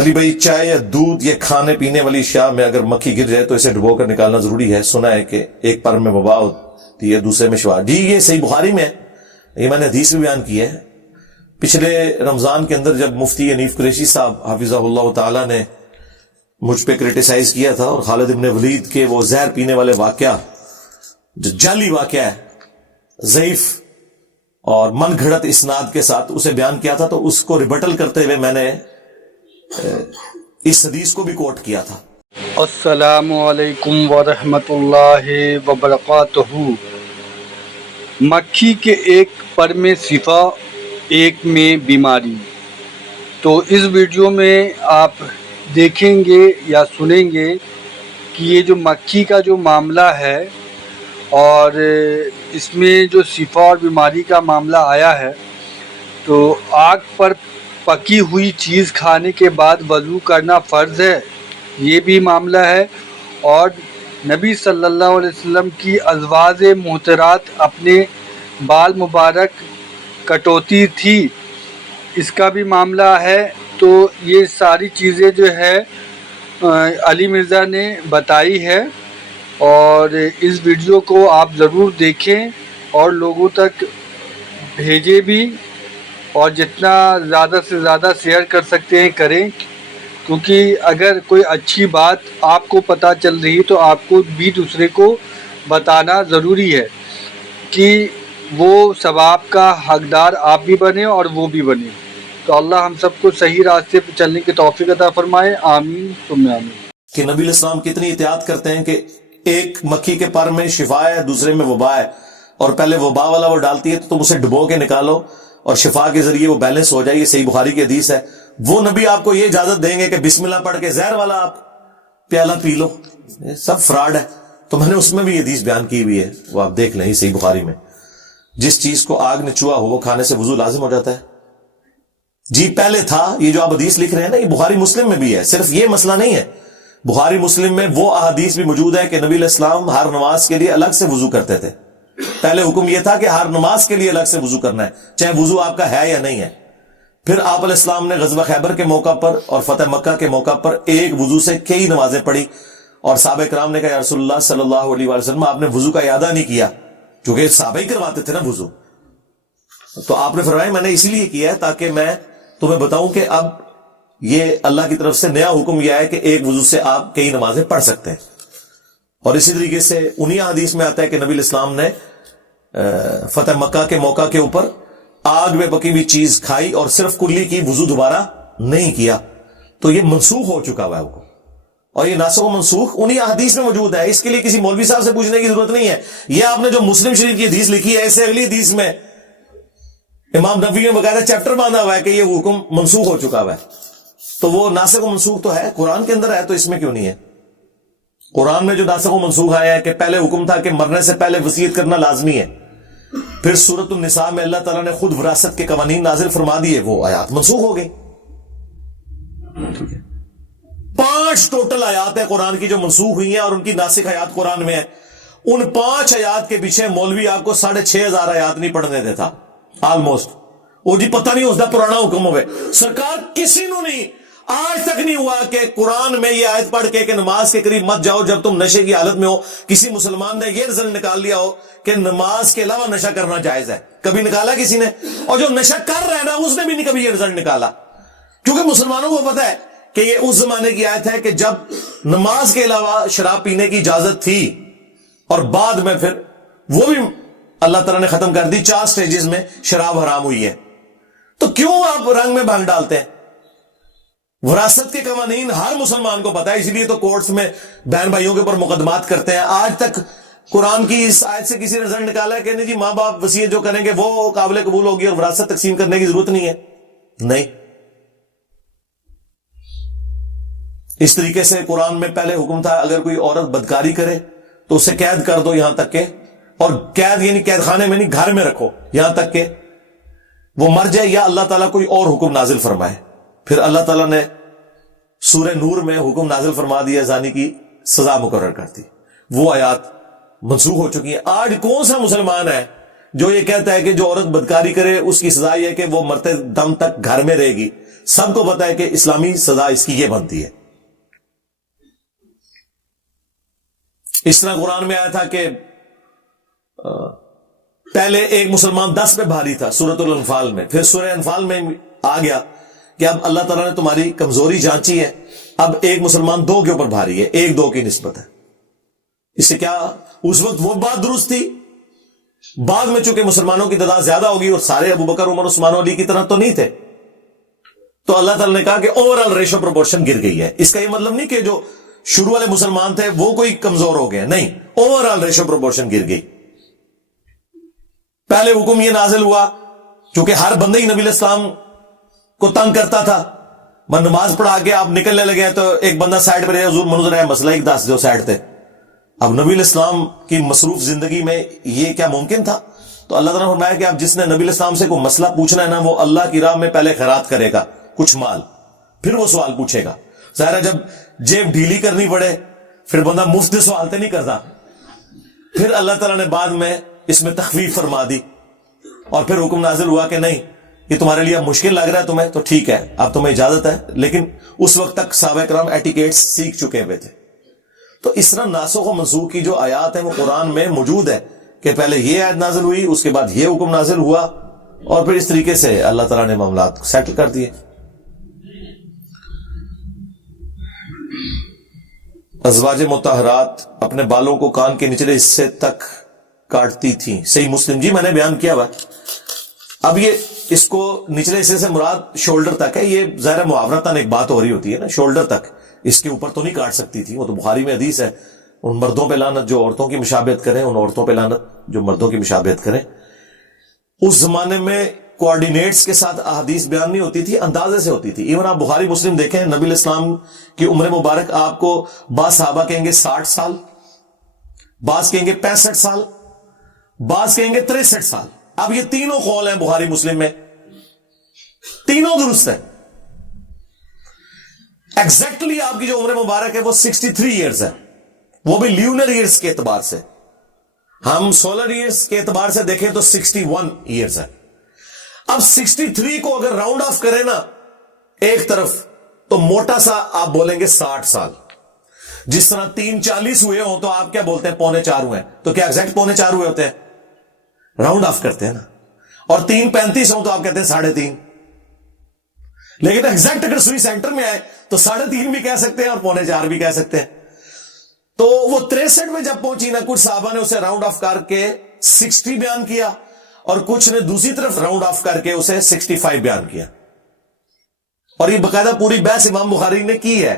علی بھائی، چائے یا دودھ یا کھانے پینے والی اشیاء میں اگر مکھی گر جائے تو اسے ڈبو کر نکالنا ضروری ہے؟ سنا ہے کہ ایک پر میں وبا ہوتی ہے، دوسرے میں شفا۔ جی یہ صحیح بخاری میں ہے، یہ میں نے حدیث بھی بیان کی ہے۔ پچھلے رمضان کے اندر جب مفتی انیف قریشی صاحب حفظہ اللہ تعالی نے مجھ پہ کرٹیسائز کیا تھا اور خالد ابن ولید کے وہ زہر پینے والے واقعہ جو جعلی واقعہ ہے، ضعیف اور من گھڑت اسناد کے ساتھ اسے بیان کیا تھا، تو اس کو ریبٹل کرتے ہوئے میں نے اس حدیث کو بھی کوٹ کیا تھا۔ السلام علیکم ورحمۃ اللہ وبرکاتہ۔ مکھی کے ایک پر میں شفا، ایک میں بیماری۔ تو اس ویڈیو میں آپ دیکھیں گے یا سنیں گے کہ یہ جو مکھی کا جو معاملہ ہے اور اس میں جو شفا اور بیماری کا معاملہ آیا ہے، تو آگ پر پکی ہوئی چیز کھانے کے بعد وضو کرنا فرض ہے، یہ بھی معاملہ ہے، اور نبی صلی اللہ علیہ وسلم کی ازواج محترات اپنے بال مبارک کٹوتی تھی، اس کا بھی معاملہ ہے۔ تو یہ ساری چیزیں جو ہے علی مرزا نے بتائی ہے، اور اس ویڈیو کو آپ ضرور دیکھیں اور لوگوں تک بھیجیں بھی، اور جتنا زیادہ سے زیادہ شیئر کر سکتے ہیں کریں، کیونکہ اگر کوئی اچھی بات آپ کو پتہ چل رہی تو آپ کو بھی دوسرے کو بتانا ضروری ہے کہ وہ ثواب کا حقدار آپ بھی بنیں اور وہ بھی بنیں۔ تو اللہ ہم سب کو صحیح راستے پہ چلنے کی توفیق عطا فرمائے، آمین ثم آمین۔ کہ نبی علیہ السلام کتنی احتیاط کرتے ہیں کہ ایک مکھی کے پر میں شفا ہے، دوسرے میں وبا ہے، اور پہلے وبا والا وہ ڈالتی ہے تو تم اسے ڈبو کے نکالو اور شفا کے ذریعے وہ بیلنس ہو جائے۔ یہ صحیح بخاری کی حدیث ہے۔ وہ نبی آپ کو یہ اجازت دیں گے کہ بسم اللہ پڑھ کے زہر والا آپ پیالہ پی لو؟ یہ سب فراڈ ہے۔ تو میں نے اس میں بھی یہ حدیث بیان کی ہوئی ہے، وہ آپ دیکھ لیں، یہ صحیح بخاری میں۔ جس چیز کو آگ نے چھوا ہو وہ کھانے سے وضو لازم ہو جاتا ہے۔ جی پہلے تھا، یہ جو آپ حدیث لکھ رہے ہیں نا، یہ بخاری مسلم میں بھی ہے، صرف یہ مسئلہ نہیں ہے۔ بخاری مسلم میں وہ احادیث بھی موجود ہے کہ نبی علیہ السلام ہر نماز کے لیے الگ سے وضو کرتے تھے۔ پہلے حکم یہ تھا کہ ہر نماز کے لیے الگ سے وضو کرنا ہے، چاہے وضو آپ کا ہے یا نہیں ہے۔ پھر آپ علیہ السلام نے غزوہ خیبر کے موقع پر اور فتح مکہ کے موقع پر ایک وضو سے کئی نمازیں پڑھی، اور صحابہ کرام نے کہا یا رسول اللہ صلی اللہ علیہ وسلم، آپ نے وضو کا اعادہ نہیں کیا، کیونکہ صحابہ ہی کرواتے تھے نا وضو۔ تو آپ نے فرمایا میں نے اسی لیے کیا ہے تاکہ میں تمہیں بتاؤں کہ اب یہ اللہ کی طرف سے نیا حکم یہ ہے کہ ایک وضو سے آپ کئی نمازیں پڑھ سکتے ہیں۔ اور اسی طریقے سے انہی حدیث میں آتا ہے کہ نبی علیہ السلام نے فتح مکہ کے موقع کے اوپر آگ میں پکی ہوئی چیز کھائی اور صرف کلی کی، وضو دوبارہ نہیں کیا۔ تو یہ منسوخ ہو چکا ہوا ہے حکم، اور یہ ناسخ و منسوخ انہی حدیث میں موجود ہے۔ اس کے لیے کسی مولوی صاحب سے پوچھنے کی ضرورت نہیں ہے۔ یہ آپ نے جو مسلم شریف کی حدیث لکھی ہے، اسے اگلی حدیث میں امام نبوی نے باقاعدہ چیپٹر باندھا ہوا ہے کہ یہ حکم منسوخ ہو چکا ہوا ہے۔ تو وہ ناسخ و منسوخ تو ہے، قرآن کے اندر ہے، تو اس میں کیوں نہیں ہے؟ قرآن میں جو ناسخ و منسوخ آیا ہے کہ پہلے حکم تھا کہ مرنے سے پہلے وصیت کرنا لازمی ہے، پھر سورۃ النساء میں اللہ تعالیٰ نے خود وراثت کے قوانین نازل فرما دیے، وہ آیات منسوخ ہو گئی۔ 5 ٹوٹل آیات ہیں قرآن کی جو منسوخ ہوئی ہیں، اور ان کی ناسخ آیات قرآن میں ہیں۔ ان 5 آیات کے پیچھے مولوی آپ کو 6,500 آیات نہیں پڑھنے دیتا، آلموسٹ۔ وہ جی پتہ نہیں اس دا پرانا حکم ہوئے، سرکار کسی نو نہیں، آج تک نہیں ہوا کہ قرآن میں یہ آیت پڑھ کے کہ نماز کے قریب مت جاؤ جب تم نشے کی حالت میں ہو، کسی مسلمان نے یہ رزلٹ نکال لیا ہو کہ نماز کے علاوہ نشہ کرنا جائز ہے۔ کبھی نکالا کسی نے؟ اور جو نشہ کر رہا ہے نا، اس نے بھی نہیں کبھی یہ رزلٹ نکالا، کیونکہ مسلمانوں کو پتہ ہے کہ یہ اس زمانے کی آیت ہے کہ جب نماز کے علاوہ شراب پینے کی اجازت تھی، اور بعد میں پھر وہ بھی اللہ تعالیٰ نے ختم کر دی، 4 سٹیجز میں شراب حرام ہوئی ہے۔ تو کیوں آپ رنگ میں بھنگ ڈالتے ہیں؟ وراثت کے قوانین ہر مسلمان کو پتا ہے، اسی لیے تو کورٹس میں بہن بھائیوں کے اوپر مقدمات کرتے ہیں۔ آج تک قرآن کی اس آیت سے کسی نے رزلٹ نکالا ہے کہ نہیں جی ماں باپ وصیت جو کریں گے وہ قابل قبول ہوگی اور وراثت تقسیم کرنے کی ضرورت نہیں ہے؟ نہیں۔ اس طریقے سے قرآن میں پہلے حکم تھا اگر کوئی عورت بدکاری کرے تو اسے قید کر دو، یہاں تک کہ، اور قید یعنی قید خانے میں نہیں، گھر میں رکھو یہاں تک کہ وہ مر جائے یا اللہ تعالیٰ کوئی اور حکم نازل فرمائے۔ پھر اللہ تعالیٰ نے سورہ نور میں حکم نازل فرما دیا، زانی کی سزا مقرر کر دی، وہ آیات منسوخ ہو چکی ہیں۔ آج کون سا مسلمان ہے جو یہ کہتا ہے کہ جو عورت بدکاری کرے اس کی سزا یہ ہے کہ وہ مرتے دم تک گھر میں رہے گی. سب کو پتا ہے کہ اسلامی سزا اس کی یہ بنتی ہے. اس طرح قرآن میں آیا تھا کہ پہلے ایک مسلمان 10 پہ بھاری تھا سورۃ الانفال میں, پھر سورہ انفال میں آ گیا کہ اب اللہ تعالیٰ نے تمہاری کمزوری جانچی ہے, اب ایک مسلمان 2 کے اوپر بھاری ہے, 1-2 کی نسبت ہے. اس سے کیا اس وقت وہ بات درست تھی؟ بعد میں چونکہ مسلمانوں کی تعداد زیادہ ہوگی اور سارے ابو بکر عمر عثمان و علی کی طرح تو نہیں تھے, تو اللہ تعالیٰ نے کہا کہ اوور آل ریشو پروپورشن گر گئی ہے. اس کا یہ مطلب نہیں کہ جو شروع والے مسلمان تھے وہ کوئی کمزور ہو گئے, نہیں, اوور آل ریشو پروپورشن گر گئی. پہلے حکم یہ نازل ہوا چونکہ ہر بندہ ہی نبی علیہ السلام کو تنگ کرتا تھا, میں نماز پڑھا کے آپ نکلنے لگے تو ایک بندہ سائڈ پہ رہے, حضور منظر ہے مسئلہ ایک 10 جو سائڈ تھے. اب نبی علیہ السلام کی مصروف زندگی میں یہ کیا ممکن تھا؟ تو اللہ تعالیٰ نے فرمایا کہ اب جس نے نبی علیہ السلام سے کوئی مسئلہ پوچھنا ہے نا, وہ اللہ کی راہ میں پہلے خیرات کرے گا کچھ مال, پھر وہ سوال پوچھے گا. ظاہر ہے جب جیب ڈھیلی کرنی پڑے پھر بندہ مفت سوال تو نہیں کرتا. پھر اللہ تعالیٰ نے بعد میں اس میں تخفیف فرما دی اور پھر حکم نازل ہوا کہ نہیں, یہ تمہارے لیے اب مشکل لگ رہا ہے تمہیں, تو ٹھیک ہے اب تمہیں اجازت ہے. لیکن اس وقت تک صحابہ کرام ایٹیکیٹس سیکھ چکے ہوئے تھے. تو اس طرح ناسخ و منسوخ کی جو آیات ہیں وہ قرآن میں موجود ہے کہ پہلے یہ آیت نازل ہوئی, اس کے بعد یہ حکم نازل ہوا, اور پھر اس طریقے سے اللہ تعالیٰ نے معاملات سیٹل کر دیے. ازواج مطہرات اپنے بالوں کو کان کے نچلے حصے تک کاٹتی تھیں. صحیح مسلم, جی میں نے بیان کیا ہوا. اب یہ اس کو نچلے حصے سے مراد شولڈر تک ہے. یہ ظاہر محاورتاً ایک بات ہو رہی ہوتی ہے نا, شولڈر تک, اس کے اوپر تو نہیں کاٹ سکتی تھی. وہ تو بخاری میں حدیث ہے, ان مردوں پہ لعنت جو عورتوں کی مشابہت کریں, ان عورتوں پہ لعنت جو مردوں کی مشابہت کریں. اس زمانے میں کوآرڈینیٹس کے ساتھ احادیث بیان نہیں ہوتی تھی, اندازے سے ہوتی تھی. ایون آپ بخاری مسلم دیکھیں, نبی علیہ السلام کی عمر مبارک آپ کو بعض صحابہ کہیں گے 60 سال, بعض کہیں گے 65 سال, بعض کہیں گے 63 سال. اب یہ تینوں قول ہیں بخاری مسلم میں, تینوں درست ہیں. ایگزیکٹلی آپ کی جو عمر مبارک ہے وہ 63 ایئرز ہے, وہ بھی لیونر ایئرز کے اعتبار سے. ہم سولر ایئرز کے اعتبار سے دیکھیں تو 61 ایئرز ہے. اب 63 کو اگر راؤنڈ آف کریں نا ایک طرف, تو موٹا سا آپ بولیں گے 60 سال. جس طرح 3:40 ہوئے ہوں تو آپ کیا بولتے ہیں 3:45 ہوئے, تو کیا ایگزیکٹ 3:45 ہوئے ہوتے ہیں؟ راؤنڈ آف کرتے ہیں نا. اور 3:35 ہوں تو آپ کہتے ہیں 3.5. لیکن ایگزیکٹ اگر سوئی سینٹر میں آئے تو 3.5 بھی کہہ سکتے ہیں اور 3.25 بھی کہہ سکتے ہیں. تو وہ 63 میں جب پہنچی نا, کچھ صحابہ نے اسے راؤنڈ آف کر کے 60 بیان کیا, اور کچھ نے دوسری طرف راؤنڈ آف کر کے اسے 65 بیان کیا. اور یہ باقاعدہ پوری بحث امام بخاری نے کی ہے,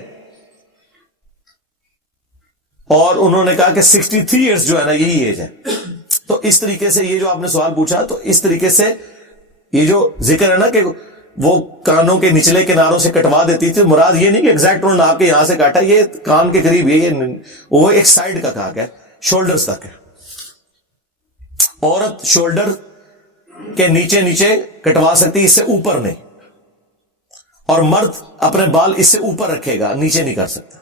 اور انہوں نے کہا کہ 63 ایئرز جو ہے نا یہی ایج ہے. تو اس طریقے سے یہ جو آپ نے سوال پوچھا, تو اس طریقے سے یہ جو ذکر ہے نا کہ وہ کانوں کے نچلے کناروں سے کٹوا دیتی تھی, مراد یہ نہیں کہ ایگزیکٹ انہوں نے آپ کے یہاں سے کاٹا, یہ کان کے قریب یہ وہ ایک سائڈ کا کہا گیا, شولڈرز تک ہے. عورت شولڈر کے نیچے نیچے کٹوا سکتی, اس سے اوپر نہیں, اور مرد اپنے بال اس سے اوپر رکھے گا, نیچے نہیں کر سکتا.